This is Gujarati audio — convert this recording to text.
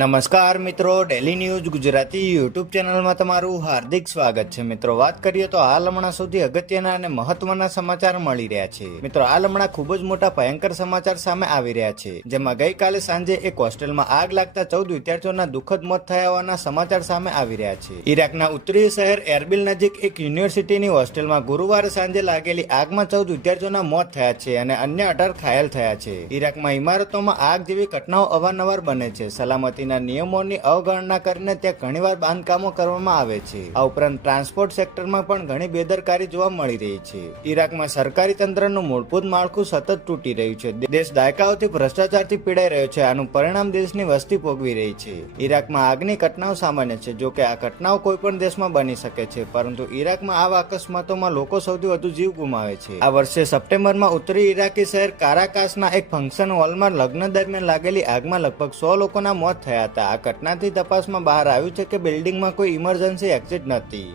નમસ્કાર મિત્રો, ડેલી ન્યૂઝ ગુજરાતી યુટ્યુબ ચેનલમાં તમારું હાર્દિક સ્વાગત છે. મિત્રો, વાત કરીએ તો હાલ હમણાં સૌથી અગત્યના અને મહત્વના સમાચાર મળી રહ્યા છે. મિત્રો, હાલ હમણાં ખૂબ જ મોટા ભયંકર સમાચાર સામે આવી રહ્યા છે, જેમાં ગઈકાલે સાંજે એક હોસ્ટેલમાં આગ લાગતા 14 વિદ્યાર્થીઓના દુઃખદ મોત થયા હોવાના સમાચાર સામે આવી રહ્યા છે. ઈરાકના ઉત્તરીય શહેર એર્બિલ નજીક એક યુનિવર્સિટીની હોસ્ટેલમાં ગુરુવારે સાંજે લાગેલી આગમાં 14 વિદ્યાર્થીઓના મોત થયા છે અને અન્ય 18 ઘાયલ થયા છે. ઈરાકમાં ઇમારતોમાં આગ જેવી ઘટનાઓ અવારનવાર બને છે. સલામતી નિયમોની અવગણના કરીને ત્યાં ઘણીવાર બાંધકામો કરવામાં આવે છે. આ ઉપરાંત ટ્રાન્સપોર્ટ સેક્ટરમાં પણ ઘણી બેદરકારી જોવા મળી રહી છે. ઈરાકમાં સરકારી તંત્રનું મૂળભૂત માળખું સતત તૂટી રહ્યું છે. દેશ દાયકાઓથી ભ્રષ્ટાચારથી પીડાઈ રહ્યો છે. આનું પરિણામ દેશની વસ્તી ભોગવી રહી છે. ઈરાકમાં આગની ઘટનાઓ સામાન્ય છે. જો કે આ ઘટનાઓ કોઈ પણ દેશમાં બની શકે છે, પરંતુ ઈરાકમાં આવા અકસ્માતોમાં લોકો સૌથી વધુ જીવ ગુમાવે છે. આ વર્ષે સપ્ટેમ્બરમાં ઉત્તરી ઈરાકી શહેર કારાકાસના એક ફંક્શન હોલમાં લગ્ન દરમિયાન લાગેલી આગમાં લગભગ 100 લોકોના મોત થયા હતા. આ ઘટનાથી તપાસમાં બહાર આવ્યું છે કે બિલ્ડિંગમાં કોઈ ઇમરજન્સી એક્ઝિટ નહોતી.